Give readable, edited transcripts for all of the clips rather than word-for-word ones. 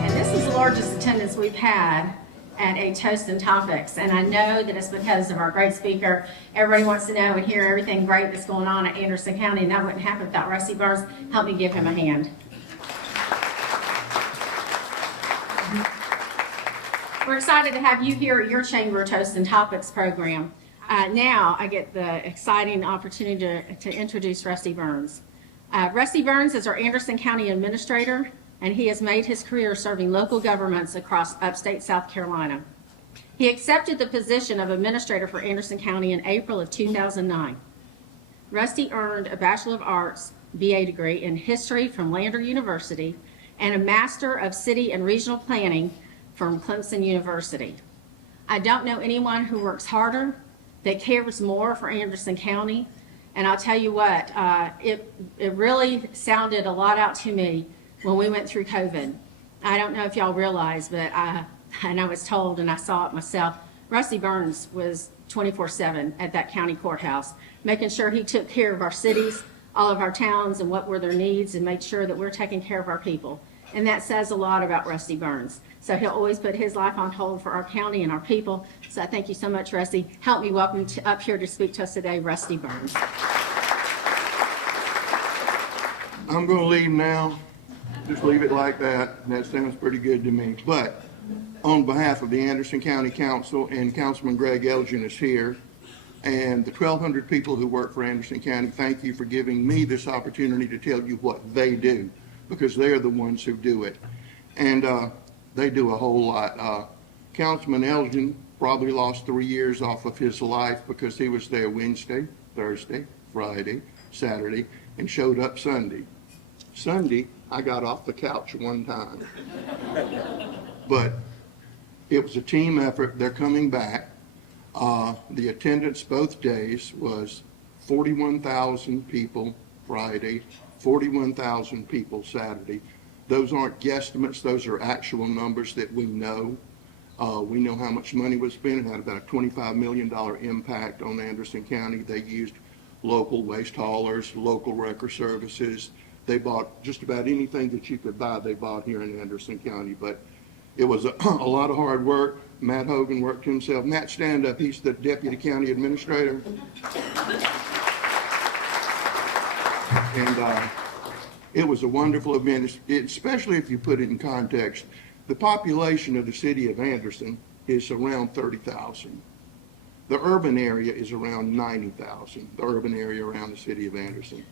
And this is the largest attendance we've had at a Toast and Topics. And I know that it's because of our great speaker. Everybody wants to know and hear everything great that's going on at Anderson County, and that wouldn't happen without Rusty Burns. Help me give him a hand. We're excited to have you here at your Chamber Toast and Topics program. Now I get the exciting opportunity to introduce Rusty Burns. Rusty Burns is our Anderson County Administrator, and he has made his career serving local governments across upstate South Carolina. He accepted the position of Administrator for Anderson County in April of 2009. Rusty earned a Bachelor of Arts BA degree in History from Lander University and a Master of City and Regional Planning from Clemson University. I don't know anyone who works harder, that cares more for Anderson County, and I'll tell you what, it really sounded a lot out to me when we went through COVID. I don't know if y'all realize, but and I was told and I saw it myself, Rusty Burns was 24/7 at that county courthouse, making sure he took care of our cities, all of our towns, and what were their needs, and made sure that we're taking care of our people. And that says a lot about Rusty Burns. So he'll always put his life on hold for our county and our people. So I thank you so much, Rusty. Help me welcome up here to speak to us today, Rusty Burns. I'm going to leave now. Just leave it like that. That sounds pretty good to me. But on behalf of the Anderson County Council, and Councilman Greg Elgin is here, and the 1,200 people who work for Anderson County, thank you for giving me this opportunity to tell you what they do, because they're the ones who do it. And they do a whole lot. Councilman Elgin probably lost 3 years off of his life because he was there Wednesday, Thursday, Friday, Saturday, and showed up Sunday. Sunday, I got off the couch one time. But it was a team effort. They're coming back. The attendance both days was 41,000 people Friday, 41,000 people Saturday. Those aren't guesstimates. Those are actual numbers that we know. We know how much money was spent. It had about a $25 million impact on Anderson County. They used local waste haulers, local wrecker services. They bought just about anything that you could buy, they bought here in Anderson County. But it was a lot of hard work. Matt Hogan worked himself. Matt, stand up. He's the Deputy County Administrator. And it was a wonderful event, especially if you put it in context. The population of the city of Anderson is around 30,000. The urban area is around 90,000, the urban area around the city of Anderson.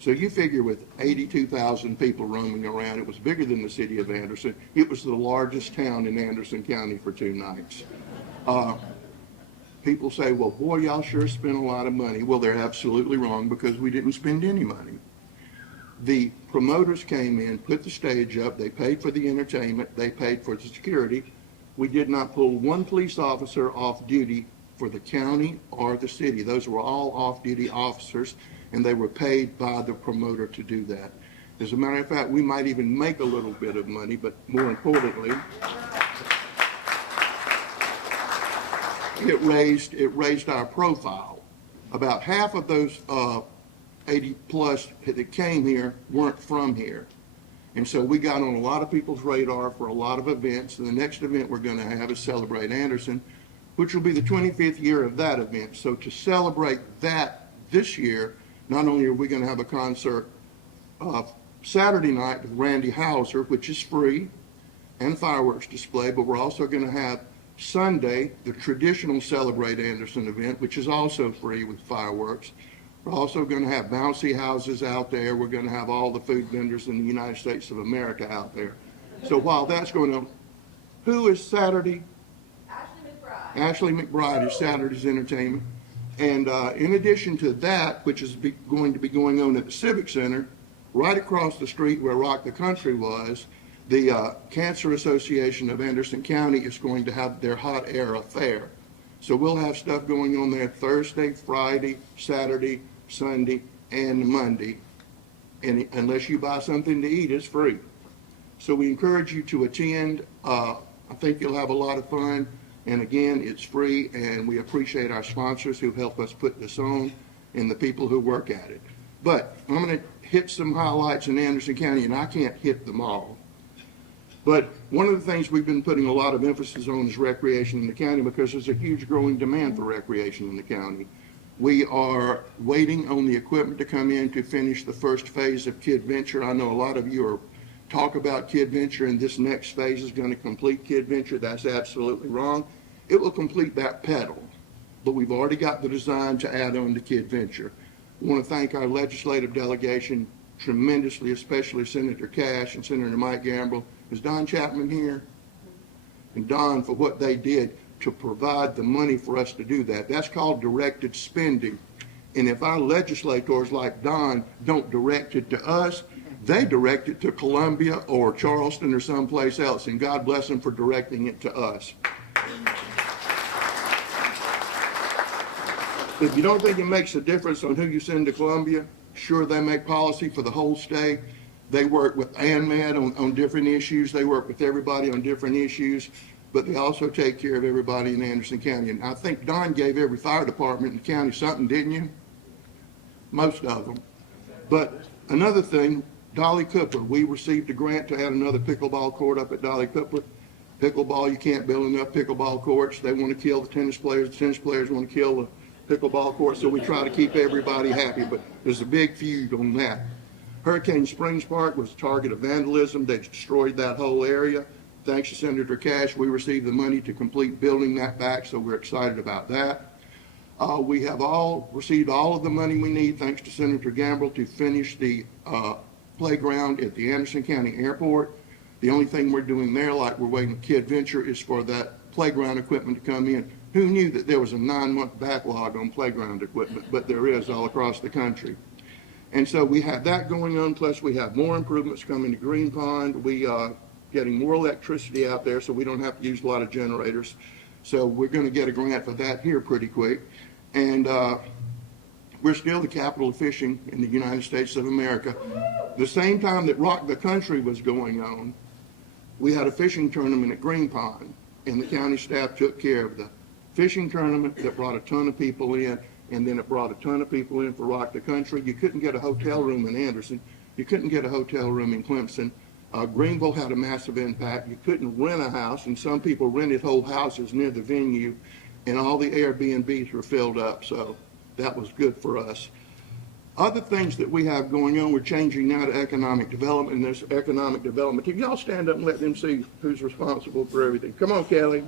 So you figure with 82,000 people roaming around, it was bigger than the city of Anderson. It was the largest town in Anderson County for 2 nights. People say, well, boy, y'all sure spent a lot of money. Well, they're absolutely wrong, because we didn't spend any money. The promoters came in, put the stage up, they paid for the entertainment, they paid for the security. We did not pull one police officer off duty for the county or the city. Those were all off-duty officers, and they were paid by the promoter to do that. As a matter of fact, we might even make a little bit of money, but more importantly, it raised our profile. About half of those 80 plus that came here weren't from here. And so we got on a lot of people's radar for a lot of events. And the next event we're going to have is Celebrate Anderson, which will be the 25th year of that event. So to celebrate that this year, not only are we going to have a concert Saturday night with Randy Hauser, which is free, and fireworks display, but we're also going to have Sunday, the traditional Celebrate Anderson event, which is also free with fireworks. We're also going to have bouncy houses out there. We're going to have all the food vendors in the United States of America out there. So while that's going on, who is Saturday? Ashley McBride is Saturday's entertainment. And in addition to that, which is going to be going on at the Civic Center, right across the street where Rock the Country was, the Cancer Association of Anderson County is going to have their Hot Air Affair. So we'll have stuff going on there Thursday, Friday, Saturday, Sunday, and Monday. And unless you buy something to eat, it's free. So we encourage you to attend. I think you'll have a lot of fun. And again, it's free, and we appreciate our sponsors who help us put this on and the people who work at it. But I'm going to hit some highlights in Anderson County, and I can't hit them all. But one of the things we've been putting a lot of emphasis on is recreation in the county, because there's a huge growing demand for recreation in the county. We are waiting on the equipment to come in to finish the first phase of Kid Venture. I know a lot of you are talk about Kid Venture, and this next phase is going to complete Kid Venture. That's absolutely wrong. It will complete that pedal, but we've already got the design to add on to Kid Venture. I want to thank our legislative delegation tremendously, especially Senator Cash and Senator Mike Gamble. Is Don Chapman here? And Don, for what they did to provide the money for us to do that. That's called directed spending. And if our legislators like Don don't direct it to us, they direct it to Columbia or Charleston or someplace else. And God bless them for directing it to us. If you don't think it makes a difference on who you send to Columbia, sure, they make policy for the whole state. They work with ANMED on different issues. They work with everybody on different issues, but they also take care of everybody in Anderson County. And I think Don gave every fire department in the county something, didn't you? Most of them. But another thing, Dolly Cooper, we received a grant to add another pickleball court up at Dolly Cooper. Pickleball, you can't build enough pickleball courts. They want to kill the tennis players. The tennis players want to kill the pickleball court, so we try to keep everybody happy, but there's a big feud on that. Hurricane Springs Park was a target of vandalism. They destroyed that whole area. Thanks to Senator Cash, we received the money to complete building that back, so we're excited about that. We have received all of the money we need, thanks to Senator Gamble, to finish the playground at the Anderson County Airport. The only thing we're doing there, like we're waiting for Kid Venture, is for that playground equipment to come in. Who knew that there was a 9-month backlog on playground equipment? But there is all across the country. And so we have that going on, plus we have more improvements coming to Green Pond. We are getting more electricity out there, so we don't have to use a lot of generators. So we're going to get a grant for that here pretty quick. And we're still the capital of fishing in the United States of America. The same time that Rock the Country was going on, we had a fishing tournament at Green Pond, and the county staff took care of the fishing tournament that brought a ton of people in, and then it brought a ton of people in for Rock the Country. You couldn't get a hotel room in Anderson. You couldn't get a hotel room in Clemson. Greenville had a massive impact. You couldn't rent a house, and some people rented whole houses near the venue, and all the Airbnbs were filled up, so that was good for us. Other things that we have going on, we're changing now to economic development, and there's economic development. Can y'all stand up and let them see who's responsible for everything? Come on, Kelly.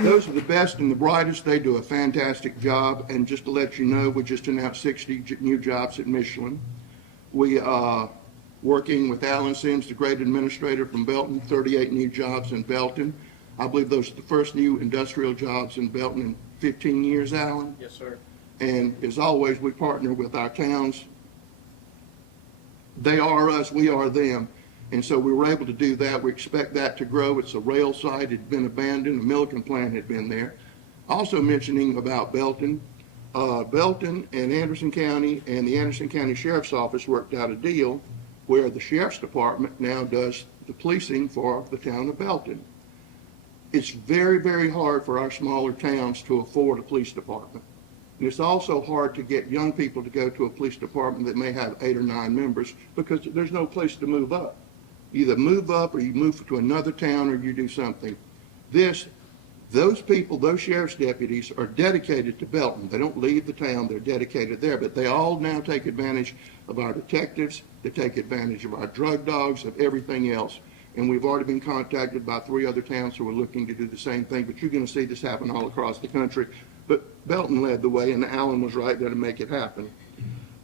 Those are the best and the brightest. They do a fantastic job. And just to let you know, we just announced 60 new jobs at Michelin. We are working with Alan Sims, the great administrator from Belton, 38 new jobs in Belton. I believe those are the first new industrial jobs in Belton in 15 years, Alan. Yes, sir. And as always, we partner with our towns. They are us, we are them. And so we were able to do that. We expect that to grow. It's a rail site. It had been abandoned. The Milliken plant had been there. Also mentioning about Belton, Belton and Anderson County and the Anderson County Sheriff's Office worked out a deal where the Sheriff's Department now does the policing for the town of Belton. It's very, very hard for our smaller towns to afford a police department. And it's also hard to get young people to go to a police department that may have 8 or 9 members because there's no place to move up. Either move up or you move to another town or you do something. Those people, those sheriff's deputies are dedicated to Belton. They don't leave the town, they're dedicated there, but they all now take advantage of our detectives, they take advantage of our drug dogs, of everything else. And we've already been contacted by 3 other towns who are looking to do the same thing, but you're going to see this happen all across the country. But Belton led the way, and Allen was right there to make it happen.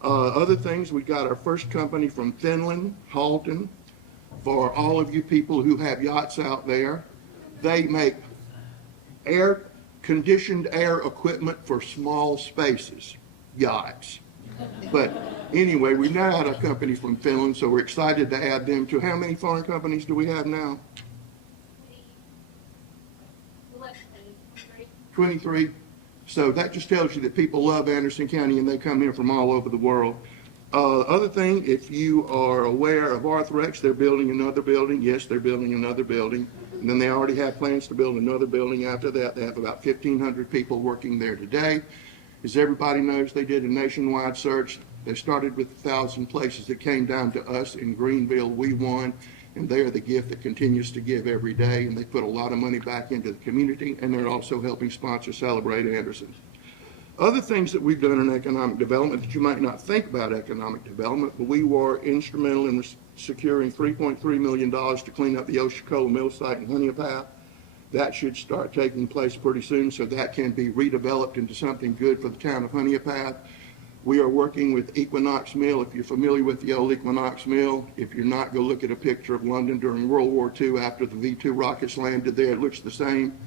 Other things, we got our first company from Finland, Halton. For all of you people who have yachts out there, they make conditioned air equipment for small spaces, yachts. But anyway, we now had a company from Finland, so we're excited to add them to. How many foreign companies do we have now? 23. So that just tells you that people love Anderson County and they come here from all over the world. Other thing, if you are aware of Arthrex, they're building another building. Yes, they're building another building. And then they already have plans to build another building after that. They have about 1,500 people working there today. As everybody knows, they did a nationwide search. They started with 1,000 places. It came down to us in Greenville. We won, and they are the gift that continues to give every day. And they put a lot of money back into the community, and they're also helping sponsor Celebrate Anderson. Other things that we've done in economic development that you might not think about economic development, but we were instrumental in securing $3.3 million to clean up the Osceola Mill site in Honeypath. That should start taking place pretty soon, so that can be redeveloped into something good for the town of Honeypath. We are working with Equinox Mill. If you're familiar with the old Equinox Mill, if you're not, go look at a picture of London during World War II after the V-2 rockets landed there. It looks the same.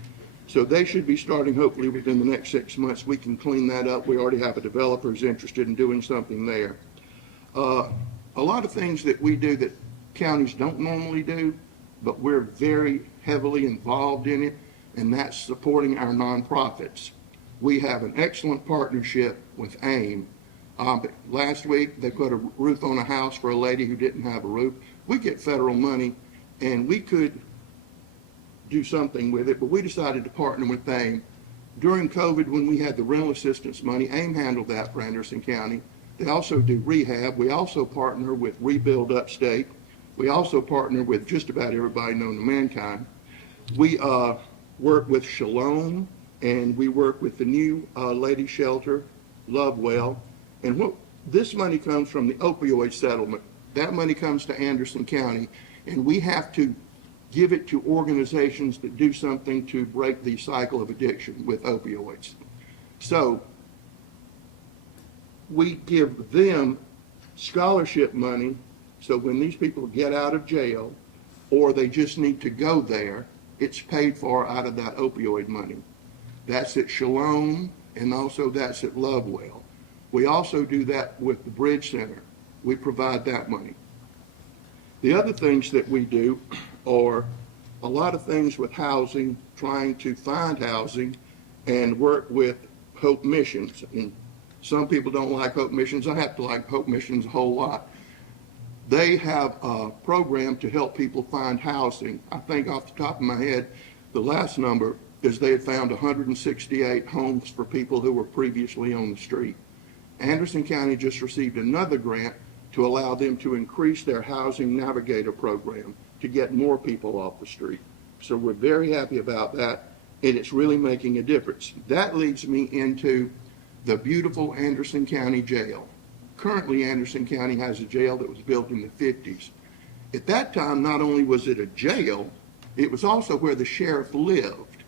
So they should be starting hopefully within the next 6 months. We can clean that up. We already have a developer who's interested in doing something there. A lot of things that we do that counties don't normally do, but we're very heavily involved in it, and that's supporting our nonprofits. We have an excellent partnership with AIM. Last week, they put a roof on a house for a lady who didn't have a roof. We get federal money, and we could do something with it, but we decided to partner with AIM. During COVID, when we had the rental assistance money, AIM handled that for Anderson County. They also do rehab. We also partner with Rebuild Upstate. We also partner with just about everybody known to mankind. We work with Shalom, and we work with the new lady shelter, Lovewell. And this money comes from the opioid settlement. That money comes to Anderson County, and we have to give it to organizations that do something to break the cycle of addiction with opioids. So we give them scholarship money, so when these people get out of jail or they just need to go there, it's paid for out of that opioid money. That's at Shalom, and also that's at Lovewell. We also do that with the Bridge Center. We provide that money. The other things that we do are a lot of things with housing, trying to find housing, and work with Hope Missions. And some people don't like Hope Missions. I have to like Hope Missions a whole lot. They have a program to help people find housing. I think off the top of my head, the last number is they had found 168 homes for people who were previously on the street. Anderson County just received another grant to allow them to increase their Housing Navigator program to get more people off the street. So we're very happy about that, and it's really making a difference. That leads me into the beautiful Anderson County Jail. Currently, Anderson County has a jail that was built in the 50s. At that time, not only was it a jail, it was also where the sheriff lived.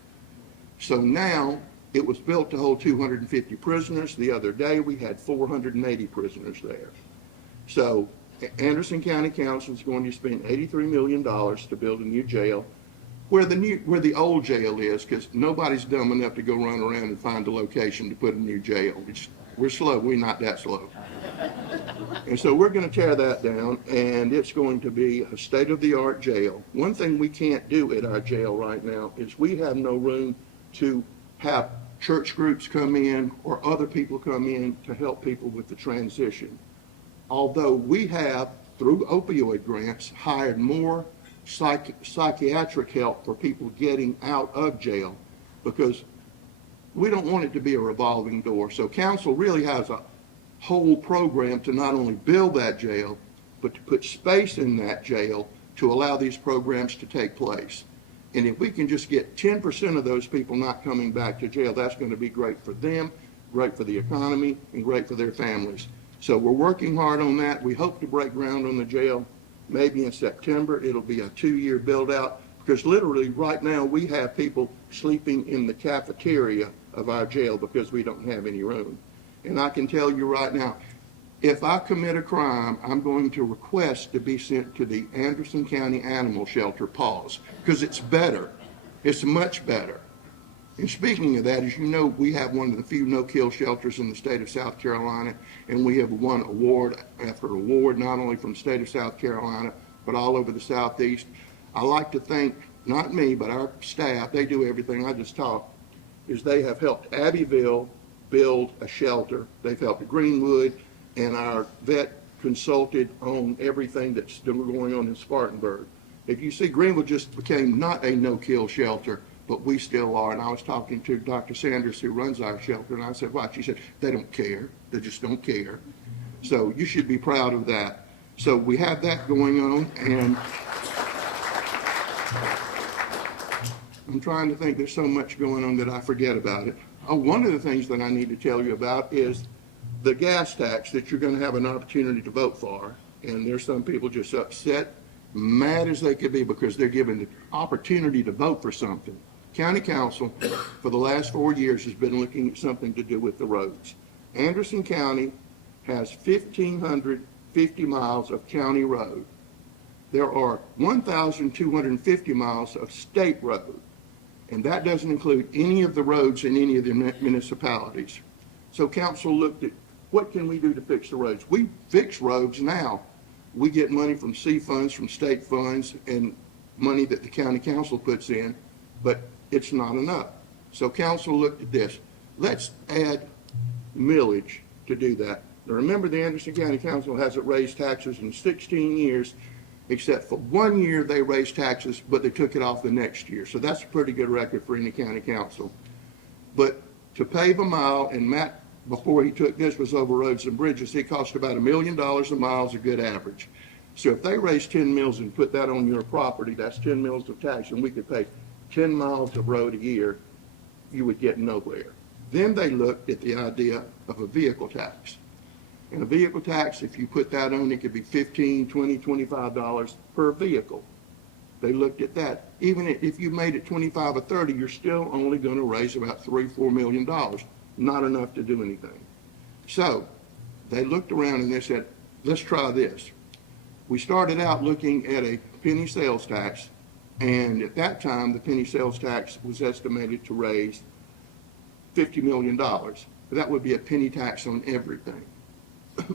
So now it was built to hold 250 prisoners. The other day, we had 480 prisoners there. So Anderson County Council is going to spend $83 million to build a new jail where the old jail is, because nobody's dumb enough to go run around and find a location to put a new jail. We're slow. We're not that slow. And so we're going to tear that down, and it's going to be a state-of-the-art jail. One thing we can't do at our jail right now is we have no room to have church groups come in or other people come in to help people with the transition. Although we have, through opioid grants, hired more psychiatric help for people getting out of jail, because we don't want it to be a revolving door. So council really has a whole program to not only build that jail, but to put space in that jail to allow these programs to take place. And if we can just get 10% of those people not coming back to jail, that's going to be great for them, great for the economy, and great for their families. So we're working hard on that. We hope to break ground on the jail maybe in September. It'll be a 2-year build out, because literally right now we have people sleeping in the cafeteria of our jail because we don't have any room. And I can tell you right now, if I commit a crime, I'm going to request to be sent to the Anderson County Animal Shelter, PAWS, because it's better. It's much better. And speaking of that, as you know, we have one of the few no-kill shelters in the state of South Carolina, and we have won award after award, not only from the state of South Carolina, but all over the Southeast. I like to think, not me, but our staff, they do everything I just talked, is they have helped Abbeville build a shelter. They've helped Greenwood, and our vet consulted on everything that's still going on in Spartanburg. If you see, Greenville just became not a no-kill shelter, but we still are. And I was talking to Dr. Sanders, who runs our shelter, and I said, why? She said, they don't care. They just don't care. So you should be proud of that. So we have that going on, and I'm trying to think, there's so much going on that I forget about it. Oh, one of the things that I need to tell you about is the gas tax that you're going to have an opportunity to vote for. And there's some people just upset, mad as they could be, because they're given the opportunity to vote for something. County Council, for the last 4 years, has been looking at something to do with the roads. Anderson County has 1,550 miles of county road. There are 1,250 miles of state road. And that doesn't include any of the roads in any of the municipalities. So council looked at, what can we do to fix the roads? We fix roads now. We get money from C funds, from state funds, and money that the county council puts in, but it's not enough. So council looked at this. Let's add millage to do that. Now remember, the Anderson County Council hasn't raised taxes in 16 years, except for 1 year they raised taxes, but they took it off the next year. So that's a pretty good record for any county council. But to pave a mile, and Matt, before he took this, was over roads and bridges, it cost about $1 million a mile is a good average. So if they raise 10 mills and put that on your property, that's 10 mills of tax, and we could pay 10 miles of road a year, you would get nowhere. Then they looked at the idea of a vehicle tax. And a vehicle tax, if you put that on, it could be $15, $20, $25 per vehicle. They looked at that. Even if you made it 25 or 30, you're still only going to raise about $3-4 million. Not enough to do anything. So they looked around and they said, let's try this. We started out looking at a penny sales tax, and at that time, the penny sales tax was estimated to raise $50 million. That would be a penny tax on everything.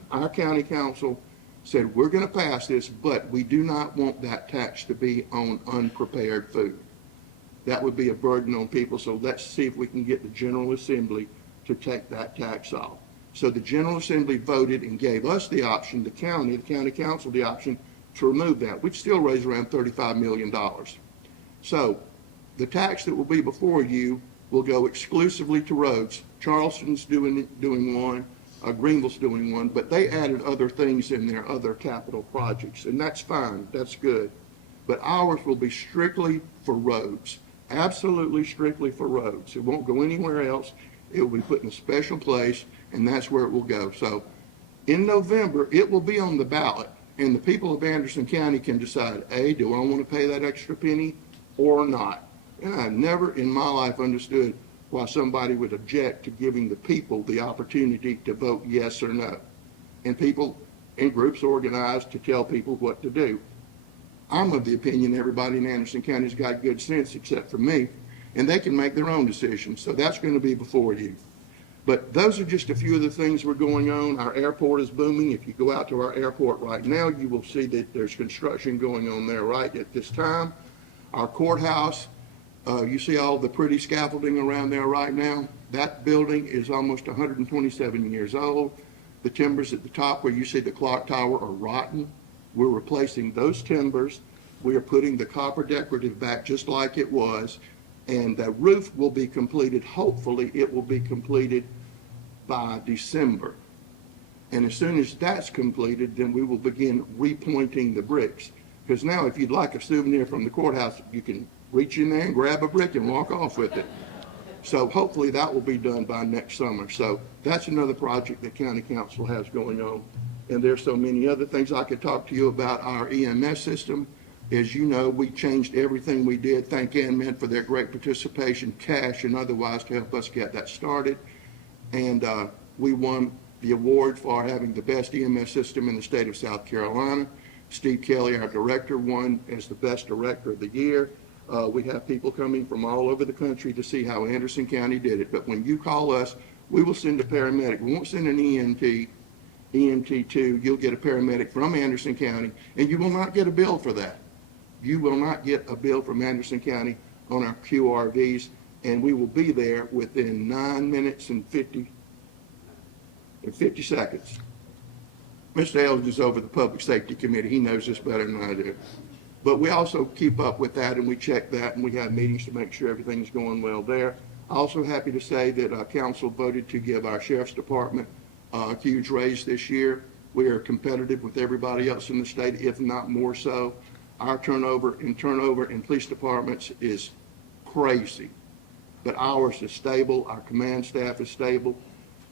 Our county council said, we're going to pass this, but we do not want that tax to be on unprepared food. That would be a burden on people, so let's see if we can get the General Assembly to take that tax off. So the General Assembly voted and gave us the option, the county council, the option to remove that. We'd still raise around $35 million. So the tax that will be before you will go exclusively to roads. Charleston's doing one. Greenville's doing one, but they added other things in there, other capital projects, and that's fine, that's good. But ours will be strictly for roads, absolutely strictly for roads. It won't go anywhere else. It will be put in a special place, and that's where it will go. So in November, it will be on the ballot, and the people of Anderson County can decide, A, do I want to pay that extra penny or not? And I've never in my life understood why somebody would object to giving the people the opportunity to vote yes or no. And people and groups organized to tell people what to do. I'm of the opinion everybody in Anderson County's got good sense except for me, and they can make their own decisions. So that's going to be before you. But those are just a few of the things we're going on. Our airport is booming. If you go out to our airport right now, you will see that there's construction going on there right at this time. Our courthouse, you see all the pretty scaffolding around there right now. That building is almost 127 years old. The timbers at the top where you see the clock tower are rotten. We're replacing those timbers. We are putting the copper decorative back just like it was. And the roof will be completed. Hopefully it will be completed by December. And as soon as that's completed, then we will begin repointing the bricks. Because now if you'd like a souvenir from the courthouse, you can reach in there and grab a brick and walk off with it. So hopefully that will be done by next summer. So that's another project that County Council has going on. And there's so many other things I could talk to you about. Our EMS system. As you know, we changed everything we did. Thank ANMED for their great participation, cash and otherwise, to help us get that started. And we won the award for having the best EMS system in the state of South Carolina. Steve Kelly, our director, won as the best director of the year. We have people coming from all over the country to see how Anderson County did it. But when you call us, we will send a paramedic. We won't send an EMT2. You'll get a paramedic from Anderson County, and you will not get a bill for that. You will not get a bill from Anderson County on our QRVs, and we will be there within 9 minutes and 50 seconds. Mr. Ells is over the Public Safety Committee. He knows this better than I do. But we also keep up with that, and we check that, and we have meetings to make sure everything's going well there. Also happy to say that council voted to give our sheriff's department a huge raise this year. We are competitive with everybody else in the state, if not more so. Our turnover in police departments is crazy, but ours is stable. Our command staff is stable,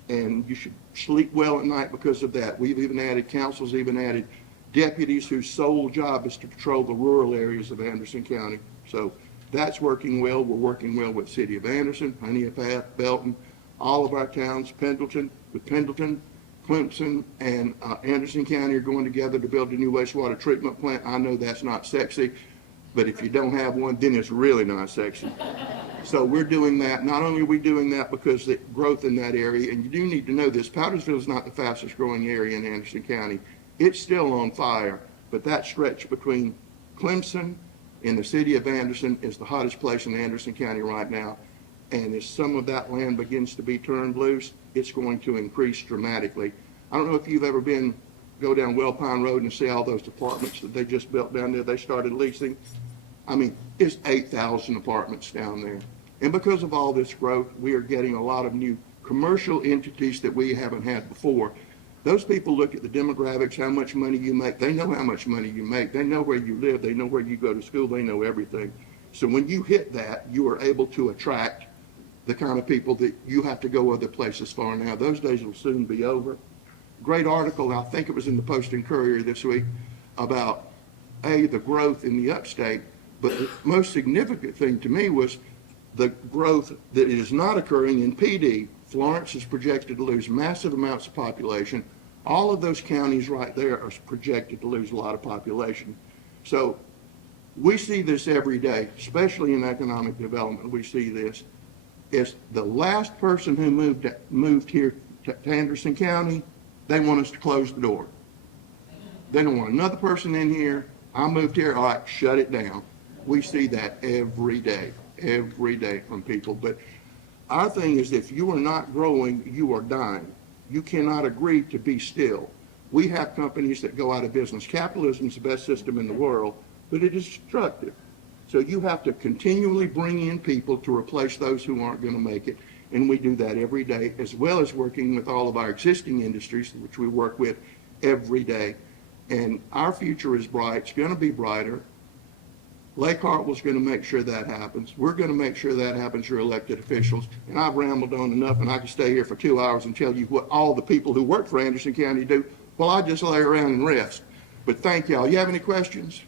and you should sleep well at night because of that. We've even added, council's even added deputies whose sole job is to patrol the rural areas of Anderson County. So that's working well. We're working well with City of Anderson, Honeypath, Belton, all of our towns, Pendleton, Clemson, and Anderson County are going together to build a new wastewater treatment plant. I know that's not sexy, but if you don't have one, then it's really not sexy. So we're doing that. Not only are we doing that because the growth in that area, and you do need to know this, Powdersville is not the fastest growing area in Anderson County. It's still on fire, but that stretch between Clemson and the city of Anderson is the hottest place in Anderson County right now. And as some of that land begins to be turned loose, it's going to increase dramatically. I don't know if you've ever go down Well Pine Road and see all those apartments that they just built down there. They started leasing. I mean, it's 8,000 apartments down there. And because of all this growth, we are getting a lot of new commercial entities that we haven't had before. Those people look at the demographics, how much money you make. They know how much money you make. They know where you live. They know where you go to school. They know everything. So when you hit that, you are able to attract the kind of people that you have to go other places for now. Those days will soon be over. Great article, I think it was in the Post and Courier this week, about the growth in the upstate. But the most significant thing to me was the growth that is not occurring in PD. Florence is projected to lose massive amounts of population. All of those counties right there are projected to lose a lot of population. So we see this every day, especially in economic development. We see this. It's the last person who moved here to Anderson County, they want us to close the door. They don't want another person in here. I moved here, all right, shut it down. We see that every day from people. But our thing is, if you are not growing, you are dying. You cannot agree to be still. We have companies that go out of business. Capitalism is the best system in the world, but it is destructive. So you have to continually bring in people to replace those who aren't going to make it. And we do that every day, as well as working with all of our existing industries, which we work with every day. And our future is bright. It's going to be brighter. Lake Hartwell's going to make sure that happens. We're going to make sure that happens, your elected officials. And I've rambled on enough, and I could stay here for 2 hours and tell you what all the people who work for Anderson County do. Well, I just lay around and rest. But thank y'all. You have any questions?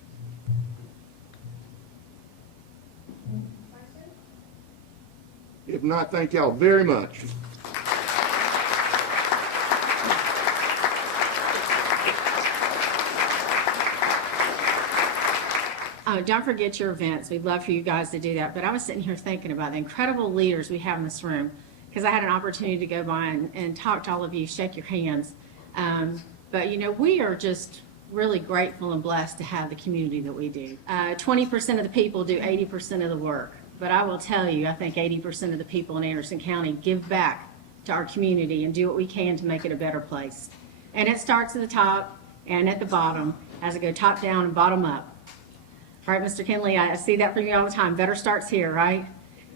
If not, thank y'all very much. Oh, don't forget your events. We'd love for you guys to do that. But I was sitting here thinking about the incredible leaders we have in this room, because I had an opportunity to go by and talk to all of you, shake your hands. But, you know, we are just really grateful and blessed to have the community that we do. 20% of the people do 80% of the work. But I will tell you, I think 80% of the people in Anderson County give back to our community and do what we can to make it a better place. And it starts at the top and at the bottom, as it go top down and bottom up. All right, Mr. Kinley, I see that from you all the time. Better starts here, right?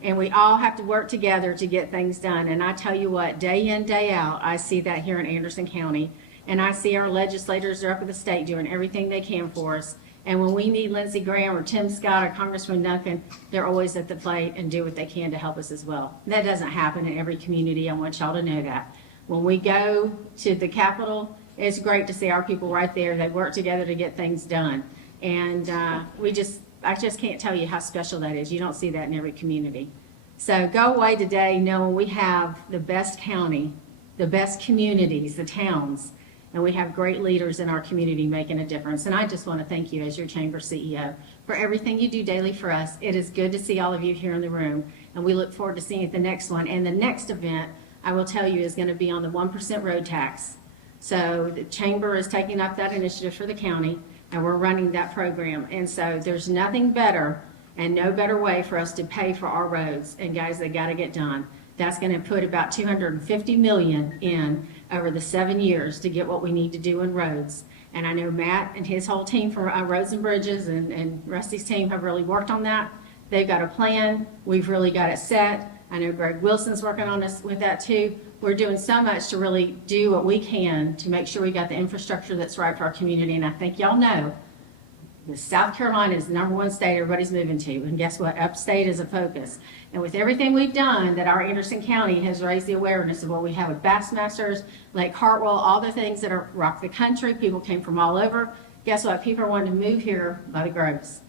And we all have to work together to get things done. And I tell you what, day in, day out, I see that here in Anderson County. And I see our legislators are up at the state doing everything they can for us. And when we need Lindsey Graham or Tim Scott or Congressman Duncan, they're always at the plate and do what they can to help us as well. That doesn't happen in every community. I want y'all to know that. When we go to the Capitol, it's great to see our people right there. They work together to get things done. And I just can't tell you how special that is. You don't see that in every community. So go away today knowing we have the best county, the best communities, the towns, and we have great leaders in our community making a difference. And I just want to thank you as your chamber CEO for everything you do daily for us. It is good to see all of you here in the room, and we look forward to seeing you at the next one. And the next event, I will tell you, is going to be on the 1% road tax. So the chamber is taking up that initiative for the county, and we're running that program. And so there's nothing better and no better way for us to pay for our roads. And guys, they got to get done. That's going to put about $250 million in over the 7 years to get what we need to do in roads. And I know Matt and his whole team from Roads and Bridges and Rusty's team have really worked on that. They've got a plan. We've really got it set. I know Greg Wilson's working on us with that too. We're doing so much to really do what we can to make sure we got the infrastructure that's right for our community. And I think y'all know that South Carolina is the #1 state everybody's moving to. And guess what? Upstate is a focus. And with everything we've done, that our Anderson County has raised the awareness of what we have with Bassmasters, Lake Hartwell, all the things that are rock the country. People came from all over. Guess what? People are wanting to move here by the groves.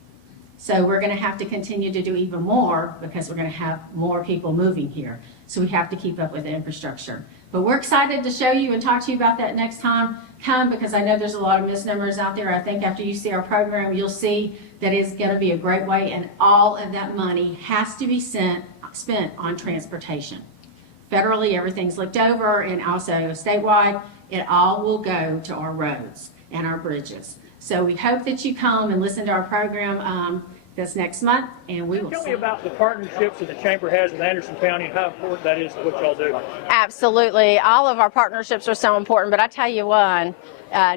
So we're going to have to continue to do even more because we're going to have more people moving here. So we have to keep up with the infrastructure. But we're excited to show you and talk to you about that next time. Come, because I know there's a lot of misnomers out there. I think after you see our program, you'll see that it's going to be a great way, and all of that money has to be spent on transportation. Federally, everything's looked over, and also statewide, it all will go to our roads and our bridges. So we hope that you come and listen to our program this next month, and we will Tell see. me about the partnerships that the Chamber has with Anderson County and how important that is to what y'all do. Absolutely. All of our partnerships are so important, but I tell you one,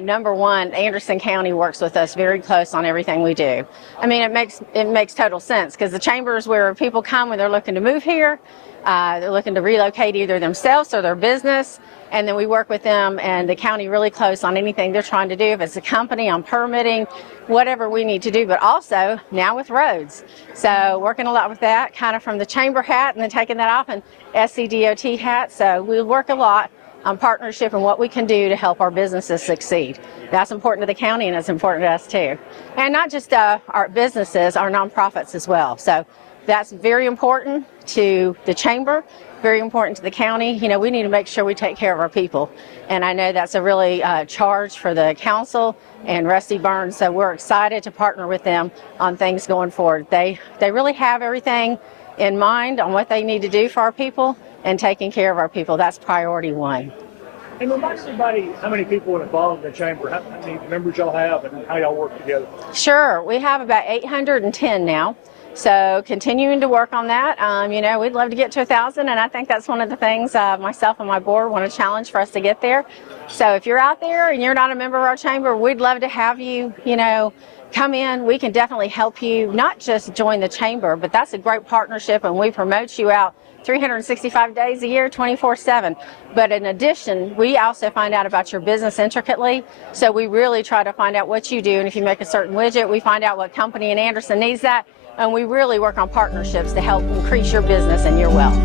number one, Anderson County works with us very close on everything we do. I mean, it makes total sense because the Chamber is where people come when they're looking to move here. They're looking to relocate either themselves or their business. And then we work with them and the county really close on anything they're trying to do. If it's a company, on permitting, whatever we need to do, but also now with roads. So working a lot with that, kind of from the Chamber hat and then taking that off and SCDOT hat. So we work a lot on partnership and what we can do to help our businesses succeed. That's important to the county and it's important to us too. And not just our businesses, our nonprofits as well. So that's very important to the Chamber, very important to the county. You know, we need to make sure we take care of our people. And I know that's a really charge for the council and Rusty Burns, so we're excited to partner with them on things going forward. They really have everything in mind on what they need to do for our people and taking care of our people. That's priority one. And remind everybody how many people are involved in the Chamber, how many members y'all have, and how y'all work together. Sure, we have about 810 now. So continuing to work on that. You know, we'd love to get to 1,000, and I think that's one of the things myself and my board want to challenge for us to get there. So if you're out there and you're not a member of our chamber, we'd love to have you, you know, come in. We can definitely help you, not just join the chamber, but that's a great partnership, and we promote you out 365 days a year, 24/7. But in addition, we also find out about your business intricately. So we really try to find out what you do, and if you make a certain widget, we find out what company in Anderson needs that. And we really work on partnerships to help increase your business and your wealth.